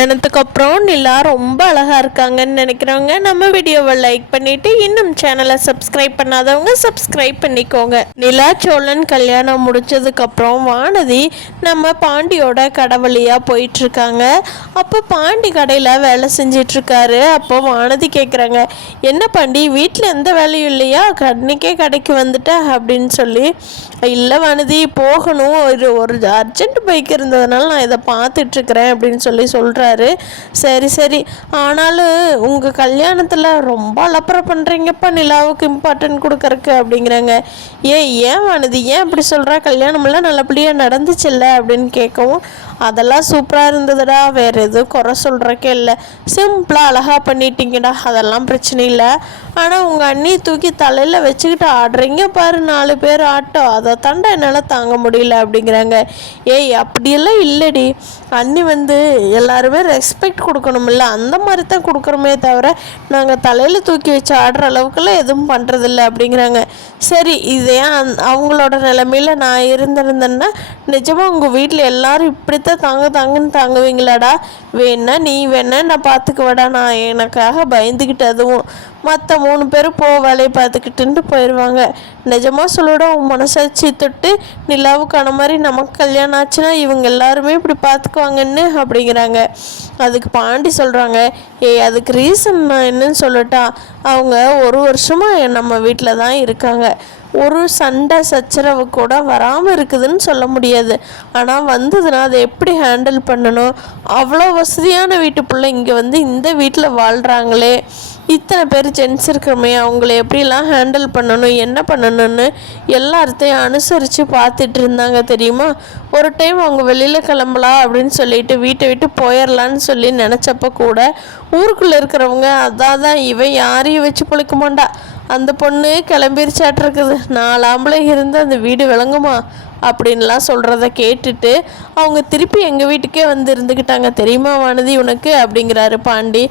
கல்யாணத்துக்கு அப்புறம் நிலா ரொம்ப அழகாக இருக்காங்கன்னு நினைக்கிறவங்க நம்ம வீடியோவை லைக் பண்ணிவிட்டு இன்னும் சேனலை சப்ஸ்கிரைப் பண்ணாதவங்க சப்ஸ்கிரைப் பண்ணிக்கோங்க. நிலா சோழன் கல்யாணம் முடிச்சதுக்கப்புறம் வானதி நம்ம பாண்டியோட கடை வழியாக போயிட்டுருக்காங்க. அப்போ பாண்டி கடையில் வேலை செஞ்சிட்ருக்காரு. அப்போ வானதி கேட்குறாங்க, என்ன பாண்டி வீட்டில் எந்த வேலையும் இல்லையா, அன்னைக்கே கடைக்கு வந்துட்ட அப்படின்னு சொல்லி. இல்லை வானதி போகணும், ஒரு அர்ஜென்ட் பைக் இருந்ததுனால நான் இதை பார்த்துட்ருக்குறேன் அப்படின்னு சொல்கிறாரு. சரி சரி, ஆனாலும் உங்கள் கல்யாணத்தில் ரொம்ப அலப்பறை பண்ணுறீங்கப்பா நிலாவுக்கு இம்பார்ட்டன்ட் கொடுக்கறக்கு அப்படிங்கிறாங்க. ஏன் வானதி ஏன் அப்படி சொல்கிறா, கல்யாணமெல்லாம் நல்லபடியாக நடந்துச்சுல்ல அப்படின்னு கேட்கவும், அதெல்லாம் சூப்பராக இருந்ததுடா, வேறு எதுவும் குறை சொல்கிறக்கே இல்லை, சிம்பிளாக அழகாக பண்ணிட்டீங்கடா, அதெல்லாம் பிரச்சனை இல்லை. ஆனால் உங்கள் அண்ணியை தூக்கி தலையில் வச்சுக்கிட்டு ஆடுறீங்க பாரு 4 பேர் ஆட்டோ, அதை தாண்டா என்னால் தாங்க முடியல அப்படிங்கிறாங்க. அப்படியெல்லாம் இல்லடி, அண்ணி எல்லாருமே ரெஸ்பெக்ட் கொடுக்கணுமில்ல, அந்த மாதிரி தான் கொடுக்குறோமே தவிர நாங்கள் தலையில் தூக்கி வச்சு ஆடுற அளவுக்குலாம் எதுவும் பண்ணுறதில்ல அப்படிங்கிறாங்க. சரி, இதே அவங்களோட நிலைமையில் நான் இருந்திருந்தேன்னா நிஜமாக உங்கள் வீட்டில் எல்லோரும் இப்படித்தான் தாங்கன்னு தாங்குவீங்களாடா, நீ நான் பார்த்துக்குவடா, நான் எனக்காக பயந்துக்கிட்டு அதுவும் மற்ற 3 பேரும் வேலையை பார்த்துக்கிட்டுன்ட்டு போயிடுவாங்க. நிஜமாக சொல்லோட உன் மனசாட்சி தொட்டு நிலாவுக்கான மாதிரி நமக்கு கல்யாணம் ஆச்சுன்னா இவங்க எல்லாருமே இப்படி பார்த்துக்குவாங்கன்னு அப்படிங்கிறாங்க. அதுக்கு பாண்டி சொல்கிறாங்க, அதுக்கு ரீசன் நான் என்னன்னு சொல்லட்டா, அவங்க 1 வருஷமாக நம்ம வீட்டில் தான் இருக்காங்க, ஒரு சண்டை சச்சரவு கூட வராமல் இருக்குதுன்னு சொல்ல முடியாது. ஆனால் வந்ததுன்னா அதை எப்படி ஹேண்டில் பண்ணணும், அவ்வளோ வசதியான வீட்டு பிள்ளை இங்கே இந்த வீட்டில் வாழ்கிறாங்களே, இத்தனை பேர் ஜென்ஸ் இருக்கிறமே, அவங்கள எப்படிலாம் ஹேண்டில் பண்ணணும் என்ன பண்ணணும்னு எல்லாத்தையும் அனுசரித்து பார்த்துட்டு இருந்தாங்க தெரியுமா. ஒரு டைம் அவங்க வெளியில் கிளம்பலாம் அப்படின்னு சொல்லிட்டு வீட்டை விட்டு போயிடலான்னு சொல்லி நினச்சப்போ கூட ஊருக்குள்ளே இருக்கிறவங்க அதான் இவன் யாரையும் வச்சு பொழைக்க மாட்டா, அந்த பொண்ணு கிளம்பிருச்சாட்டிருக்குது, 4 ஆம்பளை இருந்து அந்த வீடு விளங்குமா அப்படின்லாம் சொல்கிறத கேட்டுட்டு அவங்க திருப்பி எங்கள் வீட்டுக்கே இருந்துக்கிட்டாங்க தெரியுமா வானதி உனக்கு அப்படிங்கிறாரு பாண்டி.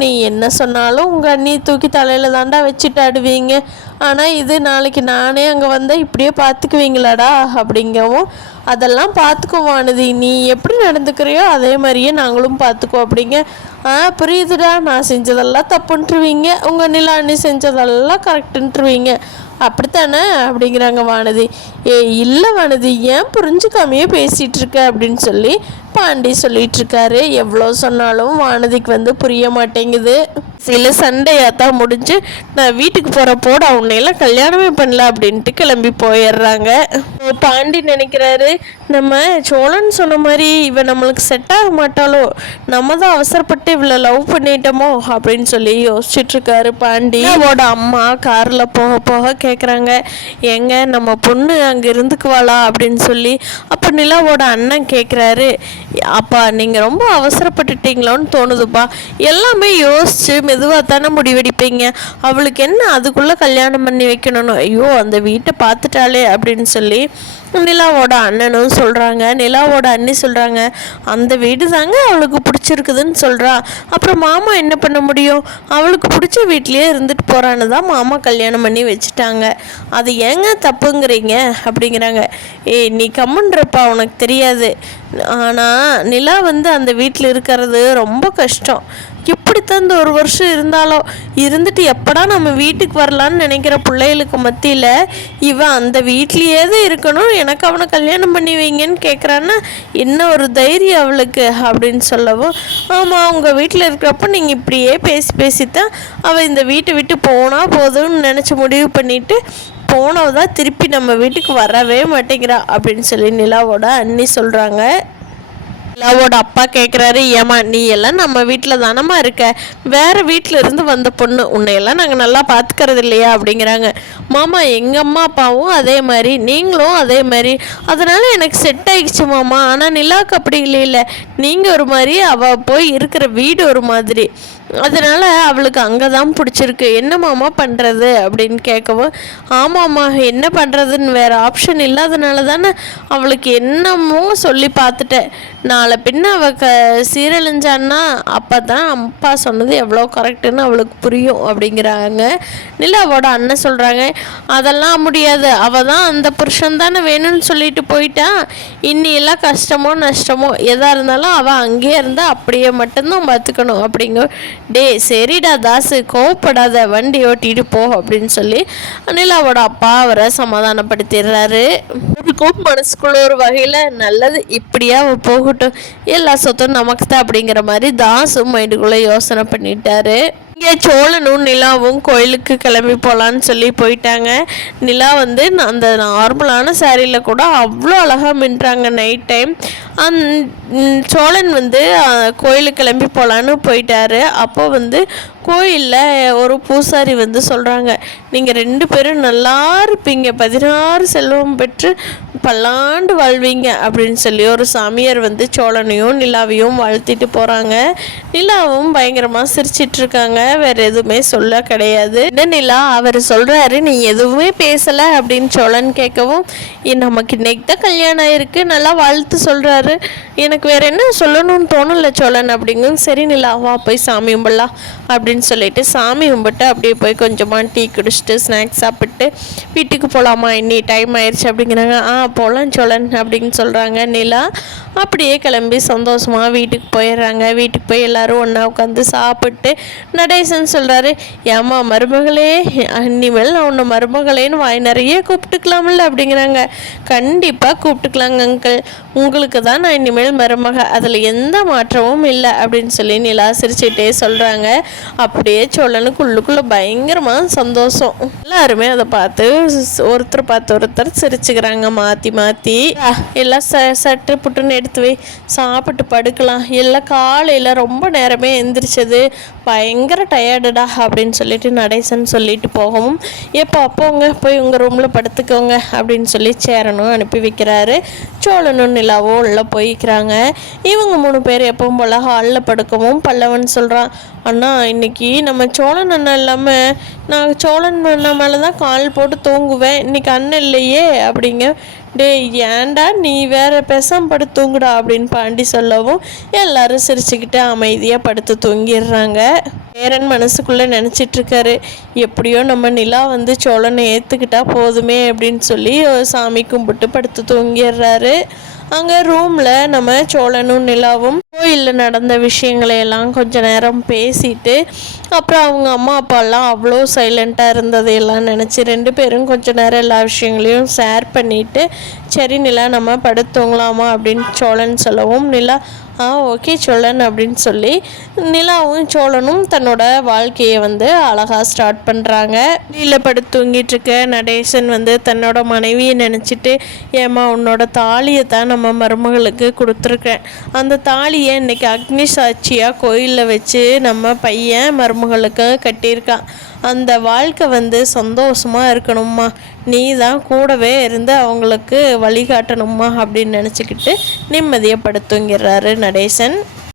நீ என்ன சொன்னாலும் உங்கள் அண்ணி தூக்கி தலையில் தாண்டா வச்சுட்டு ஆடுவீங்க, ஆனால் இது நாளைக்கு நானே அங்கே வந்தால் இப்படியே பார்த்துக்குவீங்களாடா அப்படிங்கவும், அதெல்லாம் பார்த்துக்குவோம் வானதி, நீ எப்படி நடந்துக்கிறியோ அதே மாதிரியே நாங்களும் பார்த்துக்குவோம் அப்படிங்க. புரியுதுடா, நான் செஞ்சதெல்லாம் தப்புன்ட்டுருவீங்க, உங்கள் நிலா அண்ணி செஞ்சதெல்லாம் கரெக்டுன்ட்டுருவீங்க அப்படித்தானே அப்படிங்கிறாங்க வானதி. இல்லை வானதி, ஏன் புரிஞ்சுக்காமையே பேசிகிட்டு இருக்க அப்படின்னு சொல்லி பாண்டி சொல்லிகிட்ருக்காரு. எவ்வளோ சொன்னாலும் வானதிக்கு புரிய மாட்டேங்குது. சில சண்டையாத்தான் முடிஞ்சு நான் வீட்டுக்கு போகிறப்போட அவனையெல்லாம் கல்யாணமே பண்ணல அப்படின்ட்டு கிளம்பி போயிடுறாங்க. பாண்டி நினைக்கிறாரு, நம்ம சோழன் சொன்ன மாதிரி இவன் நம்மளுக்கு செட் ஆக மாட்டாலோ, நம்ம தான் அவசரப்பட்டு இவ்வளோ லவ் பண்ணிட்டோமோ அப்படின்னு சொல்லி யோசிச்சுட்ருக்காரு பாண்டி. அவனோட அம்மா காரில் போக போக கேட்குறாங்க, எங்க நம்ம பொண்ணு அங்கே இருந்துக்குவாளா அப்படின்னு சொல்லி. அப்போ நிலாவோட அண்ணன் கேட்குறாரு, அப்பா நீங்கள் ரொம்ப அவசரப்பட்டுட்டீங்களோன்னு தோணுதுப்பா, எல்லாமே யோசிச்சு மெதுவாக தானே முடிவெடிப்பீங்க, அவளுக்கு என்ன அதுக்குள்ளே கல்யாணம் பண்ணி வைக்கணும், ஐயோ அந்த வீட்டை பார்த்துட்டாலே அப்படின்னு சொல்லி நிலாவோட அண்ணனும் சொல்கிறாங்க. நிலாவோட அண்ணி சொல்கிறாங்க, அந்த வீடு தாங்க அவளுக்கு பிடிச்சிருக்குதுன்னு சொல்கிறா, அப்புறம் மாமா என்ன பண்ண முடியும், அவளுக்கு பிடிச்ச வீட்லேயே இருந்துட்டு போகிறான்னு தான் மாமா கல்யாணம் பண்ணி வச்சுட்டாங்க, அது ஏங்க தப்புங்கிறீங்க அப்படிங்கிறாங்க. நீ கம்முன்றப்பா, உனக்கு தெரியாது, ஆனால் நிலா அந்த வீட்டில் இருக்கிறது ரொம்ப கஷ்டம், இப்படித்தான் இந்த 1 வருஷம் இருந்தாலும் இருந்துட்டு எப்படா நம்ம வீட்டுக்கு வரலான்னு நினைக்கிற பிள்ளைகளுக்கு மத்தியில் இவன் அந்த வீட்லேயே தான் இருக்கணும், எனக்கு அவனை கல்யாணம் பண்ணி வைங்கன்னு கேட்குறான்னா என்ன ஒரு தைரியம் அவளுக்கு அப்படின்னு சொல்லவும், ஆமாம் உங்கள் வீட்டில் இருக்கிறப்ப நீங்கள் இப்படியே பேசித்தான் அவள் இந்த வீட்டை விட்டு போனால் போதும்னு நினச்சி முடிவு பண்ணிவிட்டு போனவதான் திருப்பி நம்ம வீட்டுக்கு வரவே மாட்டேங்கிறா அப்படின்னு சொல்லி நிலாவோட அண்ணி சொல்கிறாங்க. நிலாவோட அப்பா கேட்குறாரு, ஏமா நீ எல்லாம் நம்ம வீட்டில் தானம்மா இருக்க, வேறு வீட்டில் இருந்து வந்த பொண்ணு, உன்னையெல்லாம் நாங்கள் நல்லா பார்த்துக்கிறது இல்லையா அப்படிங்கிறாங்க. மாமா எங்கள் அம்மா அப்பாவும் அதே மாதிரி நீங்களும் அதே மாதிரி, அதனால் எனக்கு செட் ஆகிடுச்சு மாமா, ஆனால் நிலாவுக்கு அப்படி இல்லை, நீங்கள் ஒரு மாதிரி அவள் போய் இருக்கிற வீடு ஒரு மாதிரி, அதனால் அவளுக்கு அங்கே தான் பிடிச்சிருக்கு. என்ன மாமா பண்ணுறது அப்படின்னு கேட்கவும், ஆமாம்மா என்ன பண்ணுறதுன்னு வேறு ஆப்ஷன் இல்லாதனால தானே அவளுக்கு என்னமோ சொல்லி பார்த்துட்டேன். நாளை பின்ன அவள் சீரழிஞ்சான்னா அப்போ தான் அப்பா சொன்னது எவ்வளோ கரெக்டுன்னு அவளுக்கு புரியும் அப்படிங்கிறாங்க. நிலாவோட அண்ணன் சொல்கிறாங்க, அதெல்லாம் முடியாது, அவள் தான் அந்த புருஷன் தானே வேணும்னு சொல்லிட்டு போயிட்டா. இன்னியெல்லாம் கஷ்டமோ நஷ்டமோ எதாக இருந்தாலும் அவள் அங்கேயே இருந்தால் அப்படியே மட்டும்தான் பார்த்துக்கணும் அப்படிங்க. டே சரிடா தாசு, கோவப்படாத, வண்டி ஓட்டிட்டு போ அப்படின்னு சொல்லி நிலாவோட அப்பா அவரை சமாதானப்படுத்திடுறாரு. மனசுக்குள்ள ஒரு வகையில் நல்லது, இப்படியா போகட்டும், எல்லா சொத்தும் நமக்கு தான் அப்படிங்கிற மாதிரி தாசும் மைண்டுக்குள்ளே யோசனை பண்ணிட்டாரு. இங்கே சோழனும் நிலாவும் கோயிலுக்கு கிளம்பி போகலான்னு சொல்லி போயிட்டாங்க. நிலா வந்து அந்த நார்மலான சாரியில் கூட அவ்வளோ அழகாக மின்றாங்க நைட் டைம். சோழன் வந்து கோயிலுக்கு கிளம்பி போகலான்னு போயிட்டாரு. அப்போ வந்து கோயிலில் ஒரு பூசாரி வந்து சொல்கிறாங்க, நீங்கள் 2 பேரும் நல்லா இருப்பீங்க, 16 செல்வம் பெற்று பல்லாண்டு வாழ்வீங்க அப்படின்னு சொல்லி ஒரு சாமியார் வந்து சோழனையும் நிலாவையும் வாழ்த்திட்டு போகிறாங்க. நிலாவும் பயங்கரமாக சிரிச்சிட்ருக்காங்க, வேறு எதுவுமே சொல்ல கிடையாது. என்ன நிலா, அவர் சொல்கிறாரு நீ எதுவுமே பேசலை அப்படின்னு சோழன் கேட்கவும், நமக்கு இன்னைக்கு தான் கல்யாணம் இருக்குது, நல்லா வாழ்த்து சொல்கிறாரு, எனக்கு வேறு என்ன சொல்லணும்னு தோணலை சோழன் அப்படிங்கும். சரி நிலாவா போய் சாமி கும்பிடலாம் அப்படின்னு சொல்லிட்டு சாமி கும்பிட்டு அப்படியே போய் கொஞ்சமாக டீ குடிச்சிட்டு ஸ்நாக்ஸ் சாப்பிட்டு வீட்டுக்கு போகலாமா, இன்னி டைம் ஆயிடுச்சு அப்படிங்கிறாங்க. போகலாம் சோழன் அப்படின்னு சொல்கிறாங்க நிலா. அப்படியே கிளம்பி சந்தோஷமாக வீட்டுக்கு போயிடுறாங்க. வீட்டுக்கு போய் எல்லோரும் ஒன்றா உட்காந்து சாப்பிட்டு நடேசன் சொல்கிறாரு, ஏம்மா மருமகளே, இனிமேல் நான் உன்னை மருமகளேன்னு வாய் நிறைய கூப்பிட்டுக்கலாமில்ல அப்படிங்கிறாங்க. கண்டிப்பாக கூப்பிட்டுக்கலாங்க அங்கிள், உங்களுக்கு தான் நான் இனிமேல் மருமக, அதில் எந்த மாற்றமும் இல்லை அப்படின்னு சொல்லி நிலா சிரிச்சுட்டே சொல்கிறாங்க. அப்படியே சோழனுக்கு உள்ளுக்குள்ளே பயங்கரமாக சந்தோஷம். எல்லாருமே அதை பார்த்து ஒருத்தர் சிரிச்சுக்கிறாங்க மாற்றி மாற்றி. எல்லாம் சட்டு புட்டுன்னு எடுத்து வை, சாப்பிட்டு படுக்கலாம், எல்லாம் காலையில் ரொம்ப நேரமே எந்திரிச்சது, பயங்கர டயர்டுடா அப்படின்னு சொல்லிட்டு நடேசன் சொல்லிட்டு போகவும், எப்போ அப்போங்க போய் உங்கள் ரூமில் படுத்துக்கோங்க அப்படின்னு சொல்லி சேரனும் அனுப்பி வைக்கிறாரு. சோழனும் நிலாவோ உள்ளே போய்க்கிறாங்க. இவங்க 3 பேர் எப்பவும் போல் ஹாலில் படுக்கவும் பல்லவன் சொல்கிறான், அண்ணா இன்னைக்கு நம்ம சோழன் அண்ணன் இல்லாமல் நான் சோழன் அண்ணன் மேலே தான் கால் போட்டு தூங்குவேன், இன்னைக்கு அண்ணன் இல்லையே அப்படிங்க. டே ஏன்டா நீ வேற பேசாம படுத்து தூங்குடா அப்படின்னு பாண்டி சொல்லவும் எல்லாரும் சிரிச்சுக்கிட்டு அமைதியாக படுத்து தூங்கிடுறாங்க. பேரன் மனசுக்குள்ளே நினச்சிட்ருக்காரு, எப்படியோ நம்ம நிலா வந்து சோழனை ஏற்றுக்கிட்டா போதுமே அப்படின்னு சொல்லி சாமி கும்பிட்டு படுத்து தூங்கிடுறாரு. அங்கே ரூமில் நம்ம சோழனும் நிலாவும் கோயிலில் நடந்த விஷயங்களையெல்லாம் கொஞ்ச நேரம் பேசிட்டு, அப்புறம் அவங்க அம்மா அப்பாலாம் அவ்வளோ சைலண்ட்டாக இருந்ததையெல்லாம் நினச்சி 2 பேரும் கொஞ்ச நேரம் எல்லா விஷயங்களையும் ஷேர் பண்ணிவிட்டு, சரி நிலா நம்ம படுத்துங்களாமா அப்படின்னு சோழன் சொல்லவும், நிலா ஓகே சோழன் அப்படின்னு சொல்லி நிலாவும் சோழனும் தன்னோட வாழ்க்கையை வந்து அழகாக ஸ்டார்ட் பண்ணுறாங்க. வெளியில் படுத்து தூங்கிட்டுருக்க நடேசன் வந்து தன்னோட மனைவியை நினச்சிட்டு, ஏம்மா உன்னோட தாலியை தான் நம்ம மருமகளுக்கு கொடுத்துருக்கேன், அந்த தாலியை இன்றைக்கி அக்னி சாட்சியாக கோயிலில் வச்சு நம்ம பையன் மருமகளுக்கு கட்டியிருக்கான், அந்த வாழ்க்கை வந்து சந்தோஷமாக இருக்கணும்மா, நீ தான் கூடவே இருந்து அவங்களுக்கு வழிகாட்டணுமா அப்படின்னு நினச்சிக்கிட்டு நிம்மதியாக படுத்துங்கிறாரு நடேசன்.